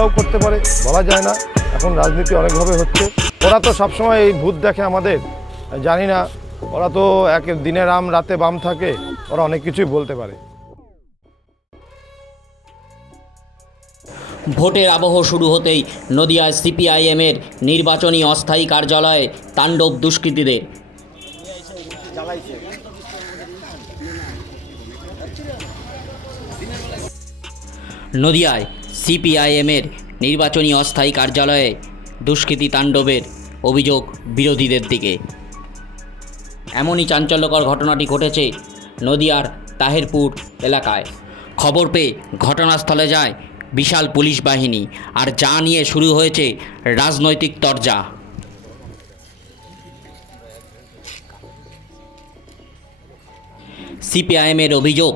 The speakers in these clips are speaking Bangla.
ওরাও করতে পারে, বলা যায় না। এখন রাজনীতি অনেকভাবে হচ্ছে। ওরা তো সবসময় এই ভূত দেখে আমাদের, জানি না, ওরা তো এক দিনে রাম রাতে বাম থাকে, ওরা অনেক কিছুই বলতে পারে। ভোটের আবহ শুরু হতেই নদিয়ায় সিপিআইএমের নির্বাচনী অস্থায়ী কার্যালয়ে তাণ্ডব দুষ্কৃতীদের। নদিয়ায় সিপিআইএমের নির্বাচনী অস্থায়ী কার্যালয়ে দুষ্কৃতী তাণ্ডবের অভিযোগ বিরোধীদের দিকে। এমনই চাঞ্চল্যকর ঘটনাটি ঘটেছে নদিয়ার তাহেরপুর এলাকায়। খবর পেয়ে ঘটনাস্থলে যায় বিশাল পুলিশ বাহিনী, আর যা নিয়ে শুরু হয়েছে রাজনৈতিক তরজা। সিপিআইএমের অভিযোগ,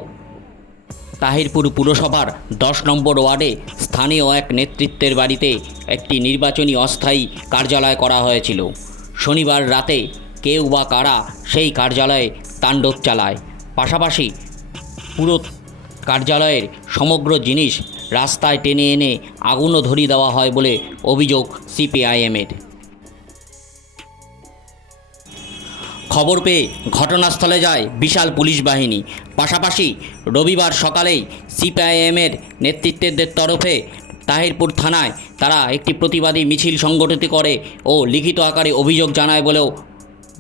তাহিরপুর পুরসভার 10 নম্বর ওয়ার্ডে স্থানীয় এক নেতৃত্বের বাড়িতে একটি নির্বাচনী অস্থায়ী কার্যালয় করা হয়েছিল। শনিবার রাতে কেউ বা কারা সেই কার্যালয়ে তাণ্ডব চালায়। পাশাপাশি পুরো কার্যালয়ের সমগ্র জিনিস রাস্তায় টেনে এনে আগুনও ধরিয়ে দেওয়া হয় বলে অভিযোগ সিপিআইএমের। খবর পেয়ে ঘটনাস্থলে যায় বিশাল পুলিশ বাহিনী। পাশাপাশি রবিবার সকালেই সিপিআইএমের নেতৃত্বের তরফে তাহিরপুর থানায় তারা একটি প্রতিবাদী মিছিল সংগঠিত করে ও লিখিত আকারে অভিযোগ জানায় বলেও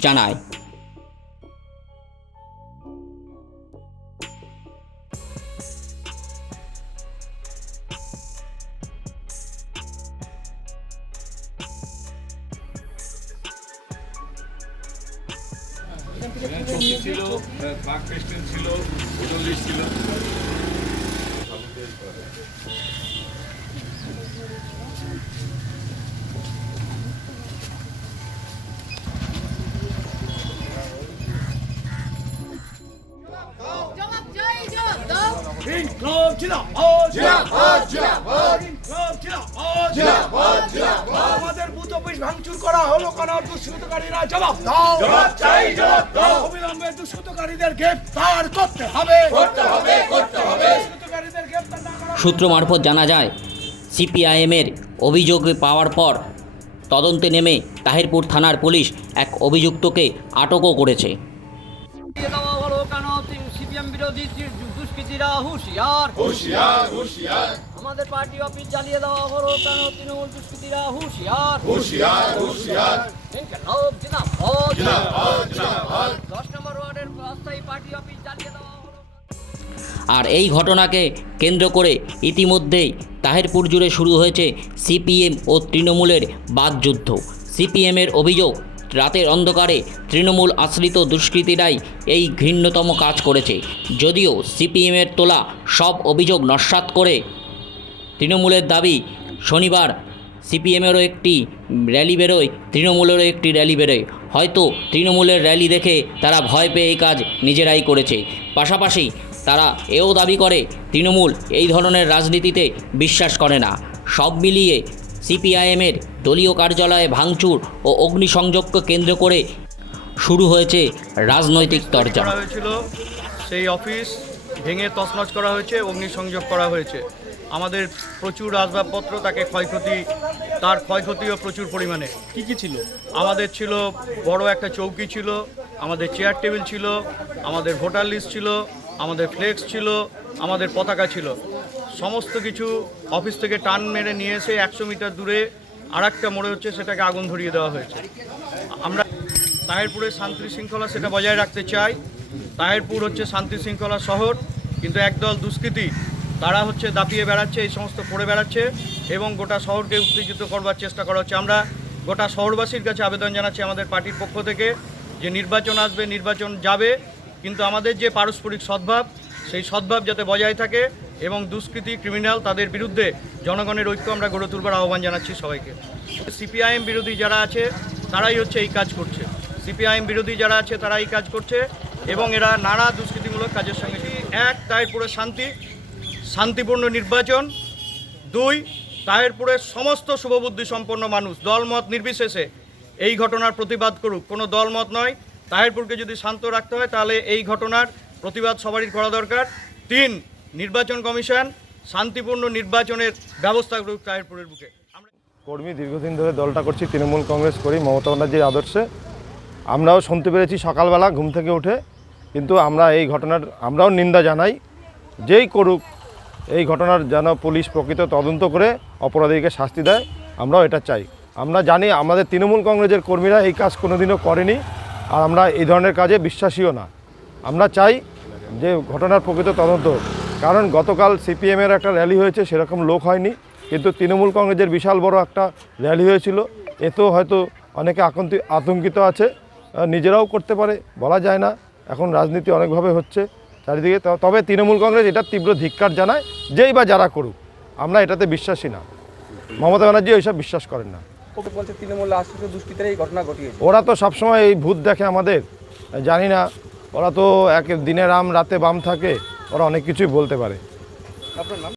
জানায়। চৌকি ছিল, বাঘ পেস্টেল ছিল, হোটেল লিস্ট ছিল। আমাদের বুথ অফিস ভাঙচুর করা হলো কেন? দুষ্কৃতকারীরা জবাব দাও, জবাব চাই, জবাব দাও। অবিলম্বে দুষ্কৃতকারীদের গ্রেফতার করতে হবে, করতে হবে, করতে হবে। দুষ্কৃতকারীদের গ্রেফতার না করা। সূত্র মারফত জানা যায়, সিপিআইএমের অভিযোগ পাওয়ার পর তদন্তে নেমে তাহিরপুর থানার পুলিশ এক অভিযুক্তকে আটকও করেছে। সিপিএম বিরোধী দুষ্কৃতীরা হুঁশিয়ার, হুঁশিয়ার, হুঁশিয়ার। আমাদের পার্টি অফিস জ্বালিয়ে দেওয়া হলো কেন? তৃণমূল দুষ্কৃতীরা হুঁশিয়ার, হুঁশিয়ার, হুঁশিয়ার। 10 নম্বর ওয়ার্ডের অস্থায়ী পার্টি অফিস জ্বালিয়ে দেওয়া হলো। আর এই ঘটনাকে কেন্দ্র করে ইতিমধ্যেই তাহিরপুর জুড়ে শুরু হয়েছে সিপিএম ও তৃণমূলের বাকযুদ্ধ। সিপিএমের অভিযোগ, রাতের অন্ধকারে তৃণমূল আশ্রিত দুষ্কৃতীরাই এই ঘৃণ্যতম কাজ করেছে। যদিও সিপিএমের তোলা সব অভিযোগ নস্যাৎ করে তৃণমূলের দাবি, শনিবার সিপিএমেরও একটি র্যালি বেরোয়, তৃণমূলেরও একটি র্যালি বেরোয়। হয়তো তৃণমূলের র্যালি দেখে তারা ভয় পেয়ে এই কাজ নিজেরাই করেছে। পাশাপাশি তারা এও দাবি করে তৃণমূল এই ধরনের রাজনীতিতে বিশ্বাস করে না। সব মিলিয়ে সিপিআইএমের দলীয় কার্যালয়ে ভাঙচুর ও অগ্নিসংযোগকে কেন্দ্র করে শুরু হয়েছে রাজনৈতিক তরজা। সেই অফিস ভেঙে তছনছ করা হয়েছে, অগ্নিসংযোগ করা হয়েছে। আমাদের প্রচুর আসবাবপত্র, তার ক্ষয়ক্ষতিও প্রচুর পরিমাণে। কি কি ছিল? আমাদের ছিল বড় একটা চৌকি ছিল, আমাদের চেয়ার টেবিল ছিল, আমাদের ভোটার লিস্ট ছিল, আমাদের ফ্লেক্স ছিল, আমাদের পতাকা ছিল। সমস্ত কিছু অফিস থেকে টান মেরে নিয়ে এসে 100 মিটার দূরে আরেকটা মোড়ে হচ্ছে সেটাকে আগুন ধরিয়ে দেওয়া হয়েছে। আমরা তাহিরপুরের শান্তি শৃঙ্খলা সেটা বজায় রাখতে চাই। তাহিরপুর হচ্ছে শান্তি শৃঙ্খলা শহর, কিন্তু একদল দুষ্কৃতী তারা হচ্ছে দাপিয়ে বেড়াচ্ছে, এই সমস্ত পড়ে বেড়াচ্ছে এবং গোটা শহরকে উত্তেজিত করবার চেষ্টা করা হচ্ছে। আমরা গোটা শহরবাসীর কাছে আবেদন জানাচ্ছি আমাদের পার্টির পক্ষ থেকে, যে নির্বাচন আসবে, নির্বাচন যাবে, কিন্তু আমাদের যে পারস্পরিক সদ্ভাব, সেই সদ্ভাব যাতে বজায় থাকে এবং দুষ্কৃতী, ক্রিমিনাল, তাদের বিরুদ্ধে জনগণের ঐক্য আমরা গড়ে তুলবার আহ্বান জানাচ্ছি সবাইকে। সিপিআইএম বিরোধী যারা আছে তারাই হচ্ছে এই কাজ করছে, সিপিআইএম বিরোধী যারা আছে তারা এই কাজ করছে এবং এরা নানা দুষ্কৃতিমূলক কাজের সঙ্গে। এক, তাহিরপুরের শান্তিপূর্ণ নির্বাচন। 2, তাহিরপুরের সমস্ত শুভবুদ্ধি সম্পন্ন মানুষ দলমত নির্বিশেষে এই ঘটনার প্রতিবাদ করুক। কোনো দলমত নয়, তাহিরপুরকে যদি শান্ত রাখতে হয় তাহলে এই ঘটনার প্রতিবাদ সবারই করা দরকার। 3, নির্বাচন কমিশন শান্তিপূর্ণ নির্বাচনের ব্যবস্থা করুক তাহিরপুরের বুকে। কর্মী দীর্ঘদিন ধরে দলটা করছি, তৃণমূল কংগ্রেস করি মমতা ব্যানার্জির আদর্শে। আমরাও শুনতে পেরেছি সকালবেলা ঘুম থেকে উঠে, কিন্তু আমরা এই ঘটনার আমরাও নিন্দা জানাই। যেই করুক এই ঘটনার যেন পুলিশ প্রকৃত তদন্ত করে অপরাধীকে শাস্তি দেয়, আমরাও এটা চাই। আমরা জানি আমাদের তৃণমূল কংগ্রেসের কর্মীরা এই কাজ কোনোদিনও করেনি, আর আমরা এই ধরনের কাজে বিশ্বাসীও না। আমরা চাই যে ঘটনার প্রকৃত তদন্ত, কারণ গতকাল সিপিএমের একটা র্যালি হয়েছে, সেরকম লোক হয়নি, কিন্তু তৃণমূল কংগ্রেসের বিশাল বড় একটা র্যালি হয়েছিল। এতেও হয়তো অনেকে আতঙ্কিত আছে, নিজেরাও করতে পারে, বলা যায় না। এখন রাজনীতি অনেকভাবে হচ্ছে চারিদিকে, তবে তৃণমূল কংগ্রেস এটা তীব্র ধিক্কার জানায়, যেই বা যারা করুক। আমরা এটাতে বিশ্বাসী না। মমতা ব্যানার্জি ওইসব বিশ্বাস করেন না। বলছে তৃণমূল আশ্রিত দুষ্কৃতীরা এই ঘটনা ঘটিয়েছে। ওরা তো সবসময় এই ভূত দেখে আমাদের, জানি না, ওরা তো এক দিনে রাম রাতে বাম থাকে, ওরা অনেক কিছুই বলতে পারে। আপনার নাম?